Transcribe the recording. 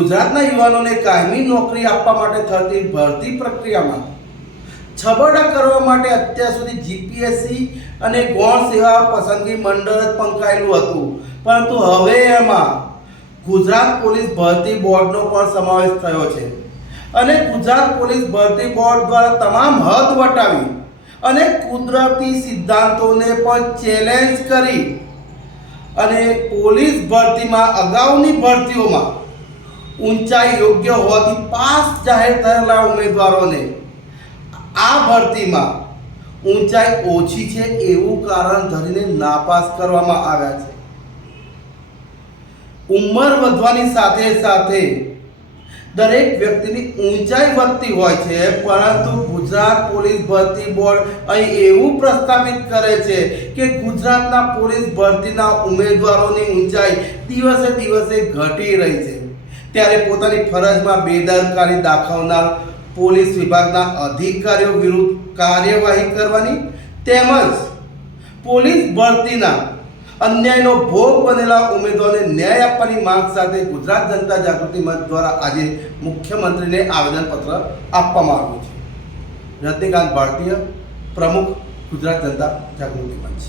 ગુજરાતના યુવાનોને કાયમી નોકરી આપવા માટે થતી ભરતી પ્રક્રિયામાં છબરડા કરવા માટે અત્યાર સુધી જીપીએસસી અને ગૌણ સેવા પસંદગી મંડળ જ પંકાયેલું હતું, પરંતુ હવે એમાં ગુજરાત પોલીસ ભરતી બોર્ડનો પણ સમાવેશ થયો છે અને ગુજરાત પોલીસ ભરતી બોર્ડ દ્વારા તમામ હદ વટાવી અને કુદરતી સિદ્ધાંતોને પણ ચેલેન્જ કરી અને પોલીસ ભરતીમાં અગાઉની ભરતીઓમાં ઊંચાઈ યોગ્ય હોવાથી પાસ જાહેર થયેલા ઉમેદવારોને આ ભરતીમાં ઊંચાઈ ઓછી છે એવું કારણ ધરીને નાપાસ કરવામાં આવ્યા છે। ઉંમર વધવાની સાથે સાથે દરેક વ્યક્તિની ઊંચાઈ વધતી હોય છે, પરંતુ ગુજરાત પોલીસ ભરતી બોર્ડ અહીં એવું પ્રસ્તાવિત કરે છે કે ગુજરાતના પોલીસ ભરતીના ઉમેદવારોની ઊંચાઈ દિવસે દિવસે ઘટી રહી છે, ત્યારે પોતાની ફરજમાં બેદરકારી દાખવનાર પોલીસ વિભાગના અધિકારીઓ વિરુદ્ધ કાર્યવાહી કરવાની તેમજ પોલીસ ભરતીના અન્યાયનો ભોગ બનેલા ઉમેદવારોને ન્યાય આપવાની માંગ સાથે ગુજરાત જનતા જાગૃતિ મંચ દ્વારા આજે મુખ્યમંત્રીને આવેદનપત્ર આપવામાં આવ્યું છે। રજનીકાંત ભારતીય, પ્રમુખ, ગુજરાત જનતા જાગૃતિ મંચ।